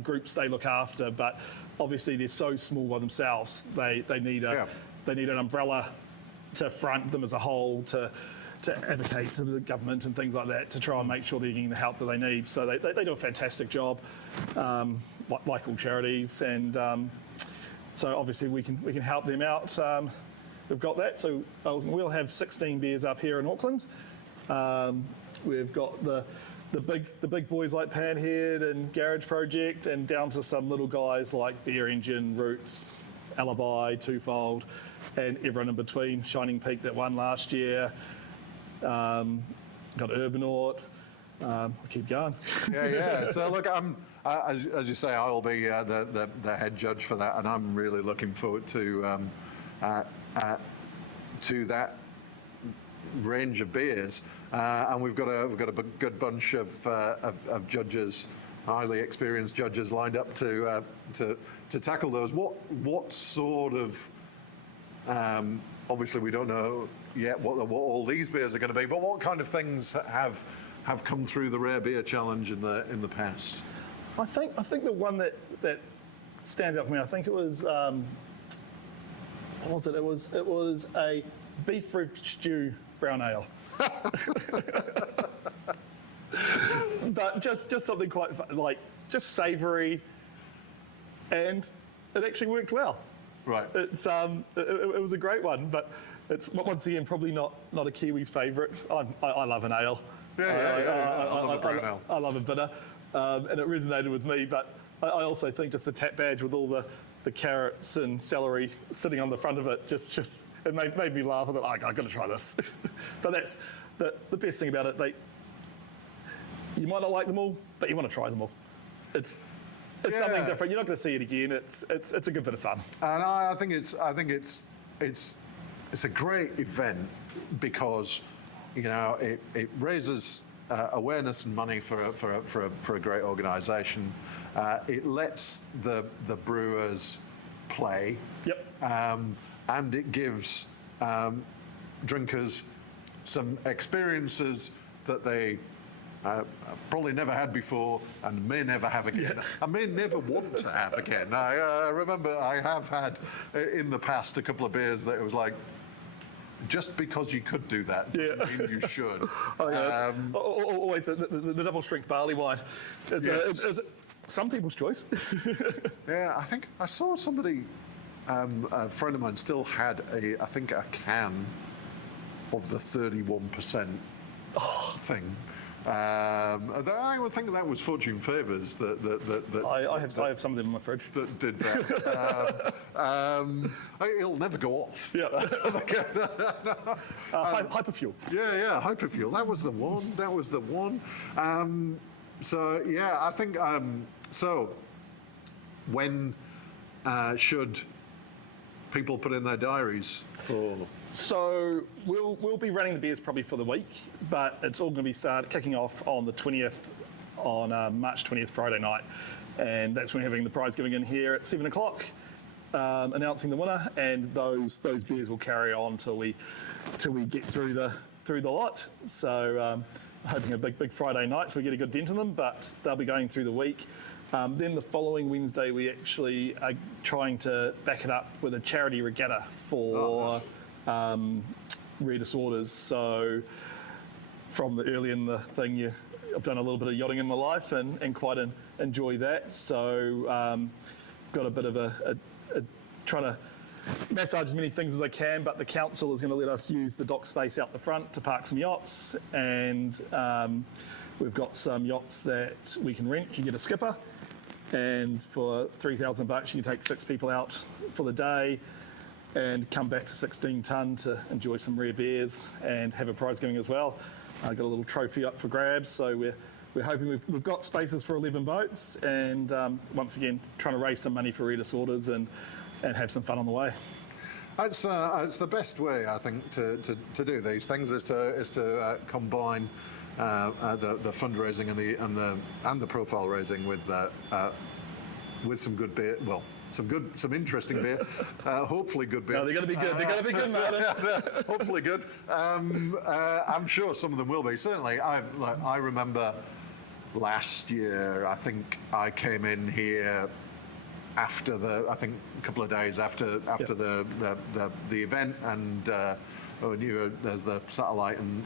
groups they look after, but obviously they're so small by themselves. They need an umbrella to front them as a whole, to advocate to the government and things like that, to try and make sure they're getting the help that they need. So they do a fantastic job, like all charities, and so obviously we can help them out. We've got that. So we'll have 16 beers up here in Auckland. We've got the big boys like Panhead and Garage Project, and down to some little guys like Beer Engine, Roots, Alibi, Twofold, and everyone in between. Shining Peak that won last year. Got Urbanaut. We'll keep going. Yeah. So look, as you say, I will be the head judge for that, and I'm really looking forward to that range of beers. And we've got a good bunch of judges, highly experienced judges, lined up to tackle those. What sort of obviously we don't know yet what all these beers are going to be, but what kind of things have come through the Rare Beer Challenge in the past? I think the one that stands out for me, I think it was what was it? It was a beef root stew brown ale. But just something quite fun, like just savoury, and it actually worked well. Right. It's it was a great one, but it's once again probably not a Kiwi's favourite. I love an ale. I love a brown ale. I love a bitter, and it resonated with me. But I also think just the tap badge with all the carrots and celery sitting on the front of it just it made me laugh. I thought, I've got to try this. But that's the best thing about it. You might not like them all, but you want to try them all. It's something different. You're not going to see it again. It's a good bit of fun. And I think it's a great event because it raises awareness and money for a great organisation. It lets the brewers play. Yep. And it gives drinkers some experiences that they probably never had before and may never have again. Yeah. I may never want to have again. I remember I have had in the past a couple of beers that it was like, just because you could do that doesn't mean you should. Always the double strength barley wine. It's some people's choice. Yeah, I think I saw somebody, a friend of mine still had a can of the 31% thing. I would think that was Fortune Favours that I have some of them in my fridge. That did that. It'll never go off. Yeah. Hyperfuel. Yeah, Hyperfuel. That was the one. So yeah, I think so. When should people put in their diaries for? So we'll be running the beers probably for the week, but it's all going to be kicking off on the 20th, on March 20th, Friday night, and that's when we're having the prize giving in here at 7 o'clock, announcing the winner, and those beers will carry on till we get through the lot. So hoping a big Friday night, so we get a good dent in them, but they'll be going through the week. Then the following Wednesday, we actually are trying to back it up with a charity regatta for rare disorders. So from the early in the thing, I've done a little bit of yachting in my life and quite enjoy that. So got a bit of a trying to massage as many things as I can, but the council is going to let us use the dock space out the front to park some yachts, and we've got some yachts that we can rent. You get a skipper, and for $3,000 you can take 6 people out for the day and come back to 16 tonne to enjoy some rare beers and have a prize giving as well. Got a little trophy up for grabs, so we're hoping we've got spaces for 11 boats, and once again trying to raise some money for rare disorders and have some fun on the way. It's the best way, I think, to do these things is to combine the fundraising and the profile raising with some good beer. Well, some interesting beer. Hopefully good beer. No, they're going to be good. They're going to be good, Martin. Hopefully good. I'm sure some of them will be. Certainly, I remember last year. I think I came in here after a couple of days after the event, and there's the satellite and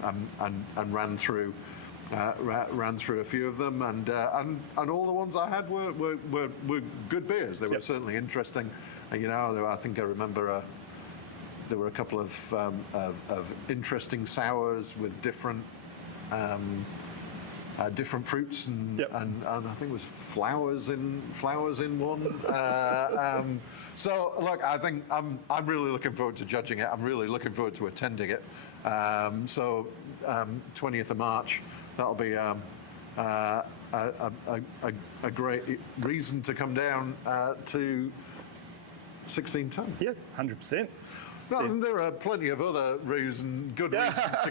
ran through a few of them, and all the ones I had were good beers. They were certainly interesting. And, I think I remember there were a couple of interesting sours with different fruits and I think it was flowers in one. So look, I think I'm really looking forward to judging it. I'm really looking forward to attending it. 20th of March, that'll be a great reason to come down to 16 tonne. Yeah, 100%. No, and there are plenty of other good reasons to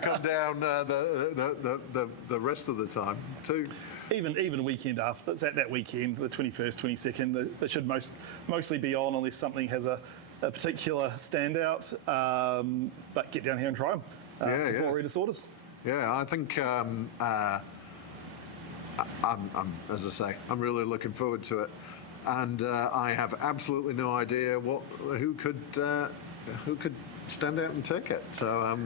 come down the rest of the time too. Even weekend after, it's at that weekend, the 21st, 22nd, that should mostly be on unless something has a particular standout. But get down here and try them. Support rare disorders. Yeah, I think I'm as I say, I'm really looking forward to it, and I have absolutely no idea who could stand out and take it. So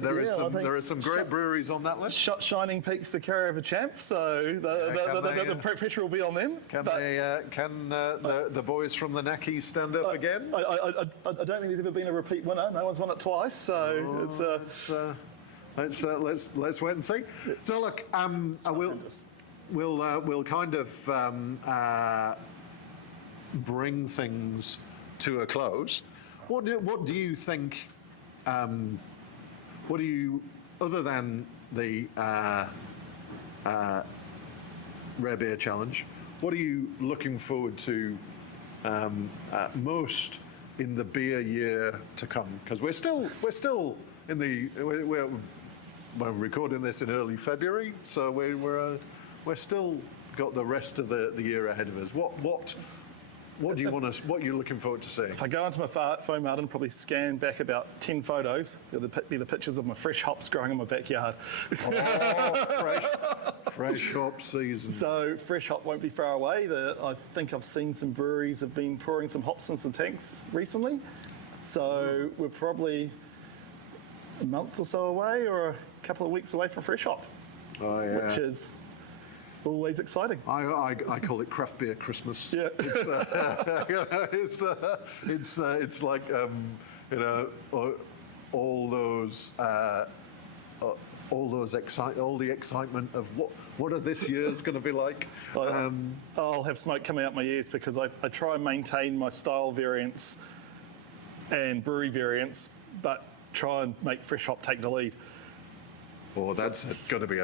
there are some great breweries on that list. Shining Peak's the carryover champ, so the pressure will be on them. Can the boys from the Nackies stand up again? I don't think there's ever been a repeat winner. No one's won it twice, so let's wait and see. So look, we'll kind of bring things to a close. What do you think? What do you, other than the Rare Beer Challenge, what are you looking forward to most in the beer year to come? Because we're still in we're recording this in early February, so we're still got the rest of the year ahead of us. What do you want to? What are you looking forward to seeing? If I go onto my phone, Martin, probably scan back about 10 photos. It'll be the pictures of my fresh hops growing in my backyard. Fresh hop season. So fresh hop won't be far away. I think I've seen some breweries have been pouring some hops in some tanks recently. So we're probably a month or so away, or a couple of weeks away from fresh hop. Oh yeah. Which is always exciting. I call it craft beer Christmas. Yeah. It's like all the excitement of what are this year's going to be like. I'll have smoke coming out my ears because I try and maintain my style variants and brewery variants, but try and make fresh hop take the lead. Oh, that's going to be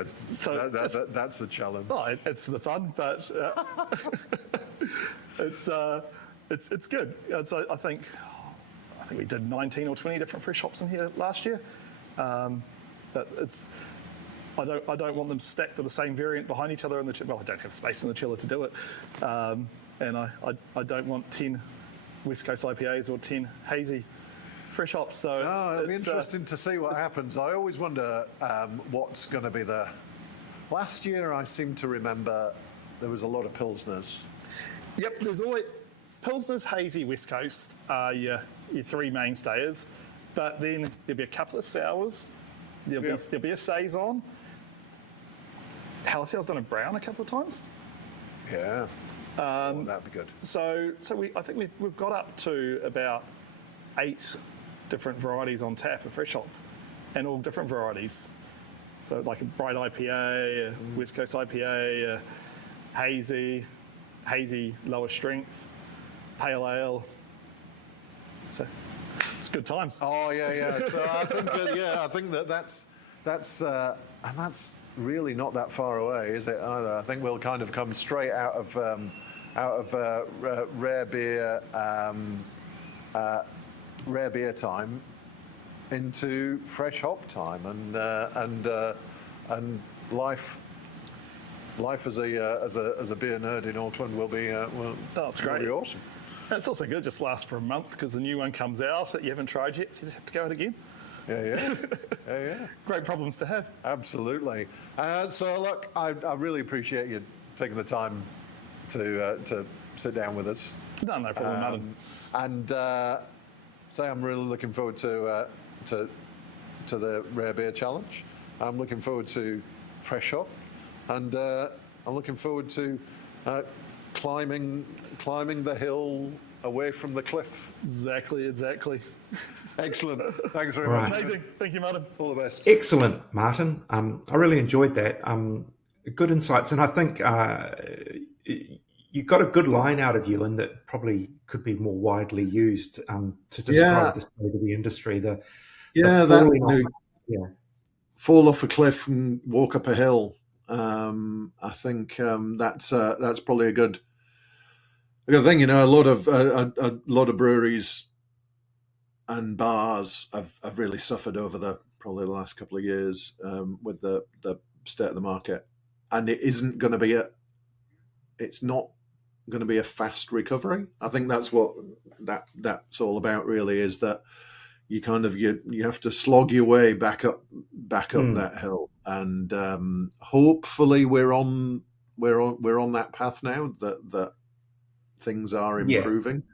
that's a challenge. Oh, it's the fun, but it's good. So I think we did 19 or 20 different fresh hops in here last year. But I don't want them stacked to the same variant behind each other in the chiller. Well, I don't have space in the chiller to do it, and I don't want 10 West Coast IPAs or 10 hazy fresh hops. So it'll be interesting to see what happens. I always wonder what's going to be the. Last year, I seem to remember there was a lot of pilsners. Yep, there's always pilsners, hazy, West Coast are your three mainstays, but then there'll be a couple of sours. There'll be a saison. Hallertau's done a brown a couple of times. Yeah, that'd be good. So I think we've got up to about 8 different varieties on tap of fresh hop, and all different varieties. So like a bright IPA, a West Coast IPA, a hazy hazy, lower strength, pale ale. So it's good times. Oh yeah. So I think I think that's really not that far away, is it? Either I think we'll kind of come straight out of rare beer time into fresh hop time, and life as a beer nerd in Auckland will be It's great. will be awesome. And it's also good, just lasts for a month because the new one comes out that you haven't tried yet. So you just have to go out again. Yeah. Great problems to have. Absolutely. So look, I really appreciate you taking the time to sit down with us. No problem, Martin. And say I'm really looking forward to the Rare Beer Challenge. I'm looking forward to Fresh Hop, and I'm looking forward to climbing the hill away from the cliff. Exactly. Excellent. Thanks very Right. much. Amazing. Thank you, Martin. All the best. Excellent, Martin. I really enjoyed that. Good insights, and I think you got a good line out of Ewan that probably could be more widely used to describe the state of the industry. The falling off. Fall off a cliff and walk up a hill. I think that's probably a good thing. A lot of breweries and bars have really suffered over probably the last couple of years with the state of the market, and it's not going to be a fast recovery. I think that's what that's all about, really, is that you kind of you have to slog your way back up that hill, and hopefully we're on that path now that things are improving.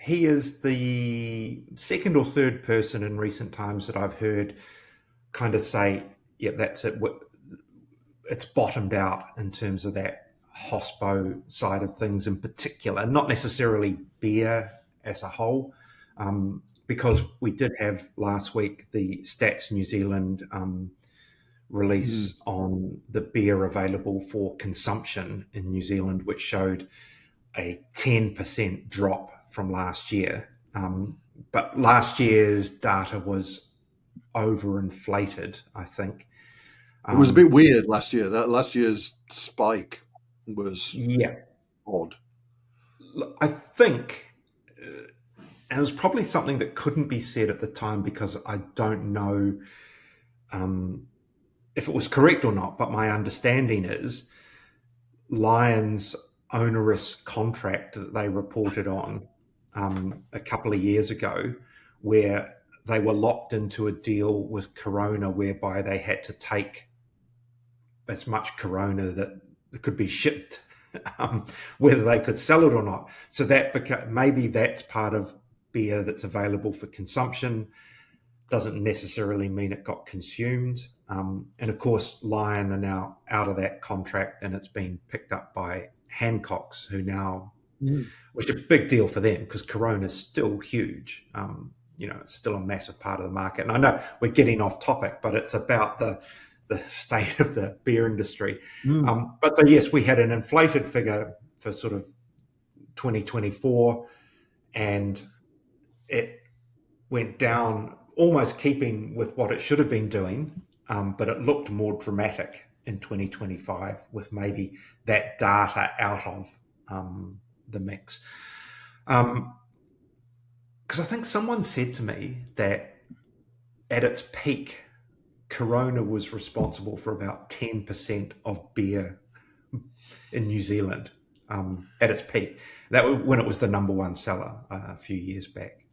He is the second or third person in recent times that I've heard kind of say, yeah, that's it. It's bottomed out in terms of that hospo side of things in particular, not necessarily beer as a whole, because we did have last week the Stats New Zealand release on the beer available for consumption in New Zealand, which showed a 10% drop from last year. But last year's data was overinflated, I think. It was a bit weird last year. That last year's spike was odd. I think it was probably something that couldn't be said at the time because I don't know if it was correct or not, but my understanding is Lion's onerous contract that they reported on a couple of years ago, where they were locked into a deal with Corona whereby they had to take as much Corona that could be shipped, whether they could sell it or not. So that maybe that's part of beer that's available for consumption. Doesn't necessarily mean it got consumed. And of course, Lion are now out of that contract, and it's been picked up by Hancock's, who now, which is a big deal for them because Corona is still huge. It's still a massive part of the market. And I know we're getting off topic, but it's about the state of the beer industry. But so yes, we had an inflated figure for sort of 2024, and it went down almost keeping with what it should have been doing, but it looked more dramatic in 2025 with maybe that data out of the mix. Because I think someone said to me that at its peak, Corona was responsible for about 10% of beer in New Zealand at its peak. That was when it was the number one seller a few years back.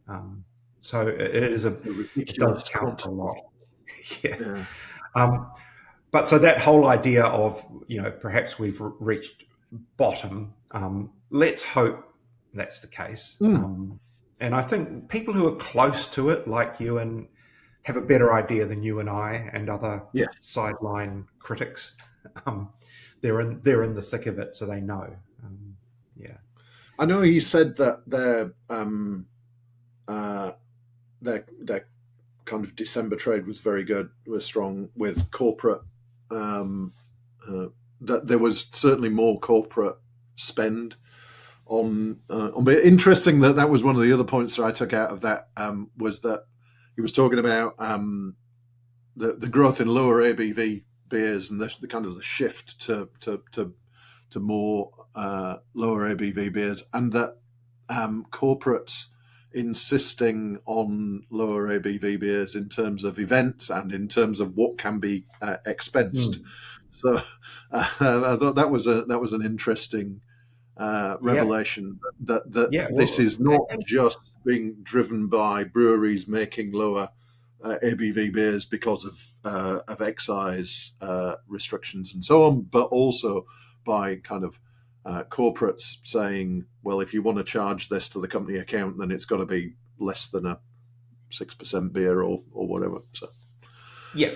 So it does count a lot. Yeah. But so that whole idea of, perhaps we've reached bottom, let's hope that's the case. And I think people who are close to it, like you, and have a better idea than you and I and other sideline critics. They're in the thick of it, so they know. I know he said that their kind of December trade was very good, was strong with corporate. That there was certainly more corporate spend on beer. Interesting that was one of the other points that I took out of that, was that he was talking about the growth in lower ABV beers and the kind of the shift to more lower ABV beers, and that corporates insisting on lower ABV beers in terms of events and in terms of what can be expensed. So I thought that was an interesting revelation, that this is not just being driven by breweries making lower ABV beers because of excise restrictions and so on, but also by kind of corporates saying, well, if you want to charge this to the company account, then it's got to be less than a 6% beer or whatever. So yeah,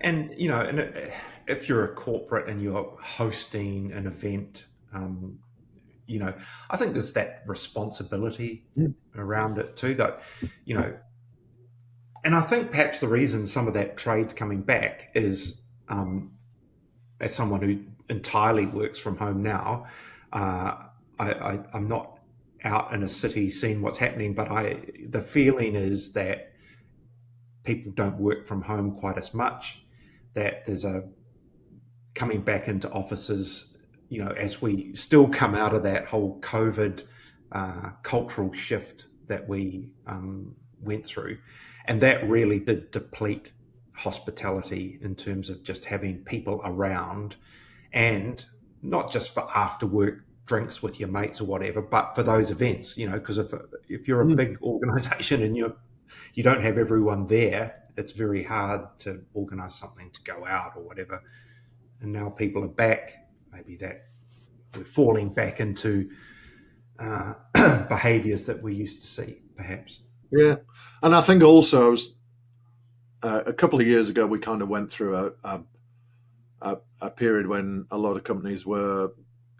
and and if you're a corporate and you're hosting an event, I think there's that responsibility around it too, that and I think perhaps the reason some of that trade's coming back is, as someone who entirely works from home now, I'm not out in a city seeing what's happening, but the feeling is that people don't work from home quite as much, that there's a coming back into offices, as we still come out of that whole COVID cultural shift that we went through. And that really did deplete hospitality in terms of just having people around, and not just for after work drinks with your mates or whatever, but for those events, because if you're a big organization and you don't have everyone there, it's very hard to organize something to go out or whatever. And now people are back, maybe that we're falling back into behaviors that we used to see, perhaps. Yeah. And I think also a couple of years ago, we kind of went through a period when a lot of companies were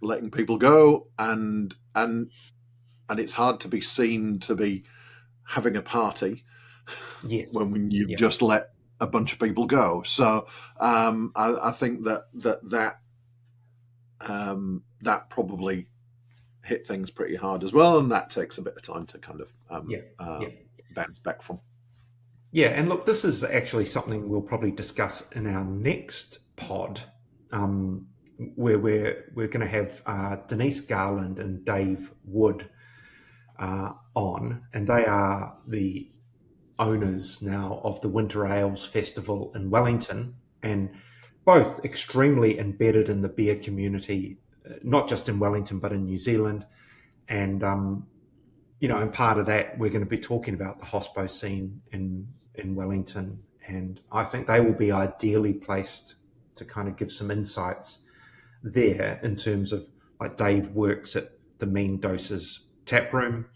letting people go, and it's hard to be seen to be having a party when you've just let a bunch of people go. So I think that probably hit things pretty hard as well, and that takes a bit of time to kind of bounce back from. Yeah, and look, this is actually something we'll probably discuss in our next pod, where we're going to have Denise Garland and Dave Wood on, and they are the owners now of the Winter Ales Festival in Wellington, and both extremely embedded in the beer community, not just in Wellington but in New Zealand. And and part of that, we're going to be talking about the hospo scene in Wellington, and I think they will be ideally placed to kind of give some insights there, in terms of, like, Dave works at the Mean Doses tap room.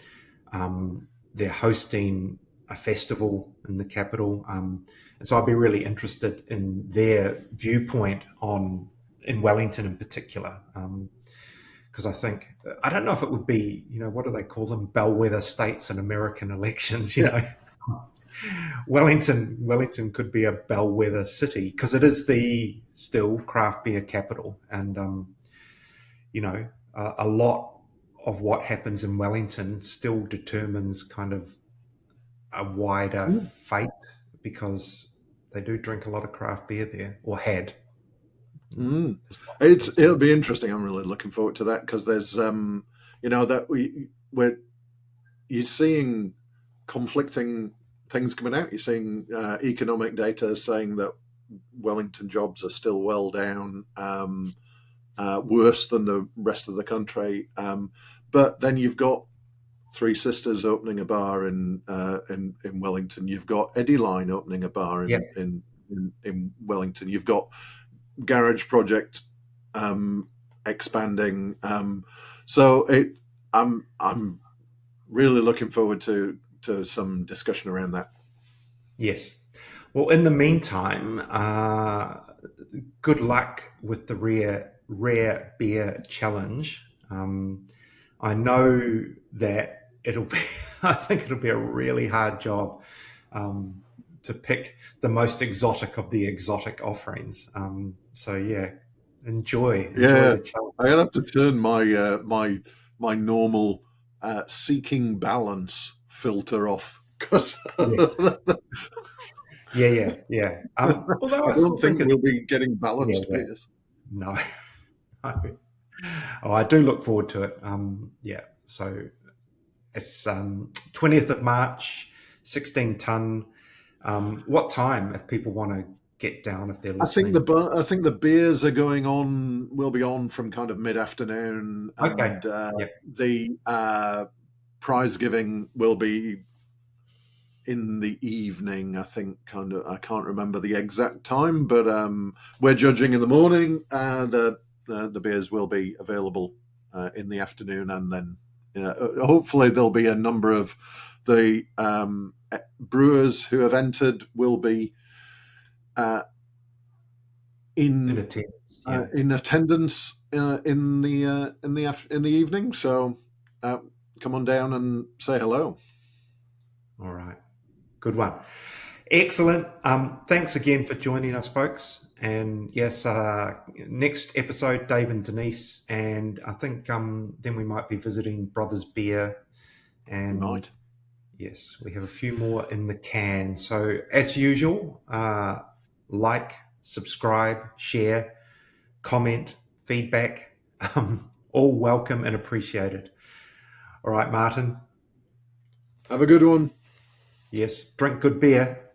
They're hosting a festival in the capital, and so I'd be really interested in their viewpoint in Wellington in particular, because I don't know if it would be, what do they call them, bellwether states in American elections, Wellington could be a bellwether city, because it is the still craft beer capital, and a lot of what happens in Wellington still determines kind of a wider fate, because they do drink a lot of craft beer there, or had. It'll be interesting. I'm really looking forward to that, because there's you're seeing conflicting things coming out. You're seeing economic data saying that Wellington jobs are still well down, worse than the rest of the country. But then you've got Three Sisters opening a bar in Wellington. You've got Eddie Line opening a bar in Wellington. You've got Garage Project expanding. So I'm really looking forward to some discussion around that. Yes. Well, in the meantime, good luck with the Rare Beer Challenge. I know that I think it'll be a really hard job to pick the most exotic of the exotic offerings. So yeah, enjoy Yeah, the challenge. I'm gonna have to turn my normal seeking balance filter off because Yeah, yeah. Although I I don't still think think it's we'll be getting yeah, balanced yeah. beers. No, no. Oh, I do look forward to it. Yeah. So it's 20th of March, 16 ton. What time if people want to get down if they're listening? I think the beers are going on. Will be on from kind of mid afternoon, Okay. and Yep. the prize giving will be in the evening. I think I can't remember the exact time, but we're judging in the morning. The beers will be available in the afternoon, and then hopefully there'll be a number of the brewers who have entered will be uh, In in attendance. Yeah. in attendance in the evening. So uh, come on down and say hello. All right. Good one. Excellent. Thanks again for joining us, folks. And yes, next episode, Dave and Denise, and I think then we might be visiting Brothers Beer. We And might. yes, we have a few more in the can. So as usual, like, subscribe, share, comment, feedback, all welcome and appreciated. All right, Martin. Have a good one. Yes, drink good beer.